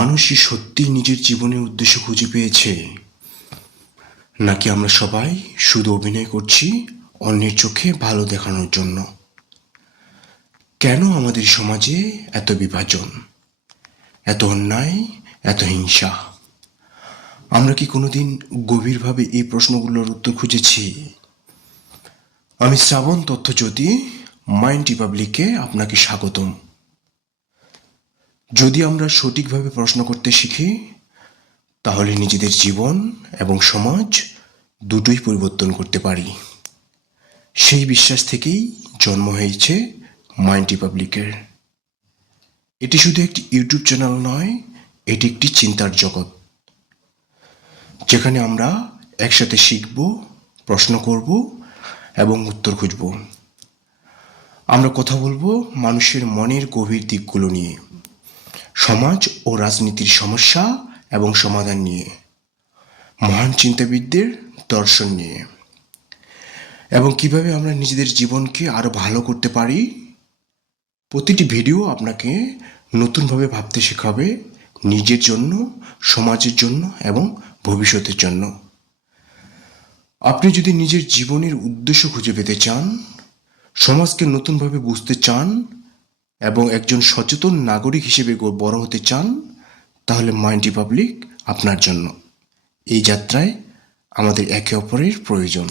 মানুষ কি সত্যিই নিজের জীবনের উদ্দেশ্য খুঁজে পেয়েছে, নাকি আমরা সবাই শুধু অভিনয় করছি অন্যের চোখে ভালো দেখানোর জন্য? কেন আমাদের সমাজে এত বিভাজন, এত অন্যায়, এত হিংসা? আমরা কি কোনোদিন গভীরভাবে এই প্রশ্নগুলোর উত্তর খুঁজেছি? আমি শ্রাবণ তথ্যজ্যোতি, মাইন্ড রিপাবলিকে আপনাকে স্বাগতম। যদি আমরা সঠিকভাবে প্রশ্ন করতে শিখি, তাহলে নিজেদের জীবন এবং সমাজ দুটোই পরিবর্তন করতে পারি। সেই বিশ্বাস থেকেই জন্ম হয়েছে মাইন্ড রিপাবলিকের। এটি শুধু একটি ইউটিউব চ্যানেল নয়, এটি একটি চিন্তার জগৎ, যেখানে আমরা একসাথে শিখব, প্রশ্ন করব এবং উত্তর খুঁজব। আমরা কথা বলবো মানুষের মনের গভীর দিকগুলো নিয়ে, সমাজ ও রাজনীতির সমস্যা এবং সমাধান নিয়ে, মহান চিন্তাবিদদের দর্শন নিয়ে, এবং কিভাবে আমরা নিজেদের জীবনকে আরো ভালো করতে পারি। প্রতিটি ভিডিও আপনাকে নতুনভাবে ভাবতে শেখাবে, নিজের জন্য, সমাজের জন্য এবং ভবিষ্যতের জন্য। আপনি যদি নিজের জীবনের উদ্দেশ্য খুঁজে পেতে চান, সমাজকে নতুনভাবে বুঝতে চান এবং একজন সচেতন নাগরিক হিসেবে বড় হতে চান, তাহলে মাইন্ড রিপাবলিক আপনার জন্য। এই যাত্রায় আমাদের একে অপরের প্রয়োজন।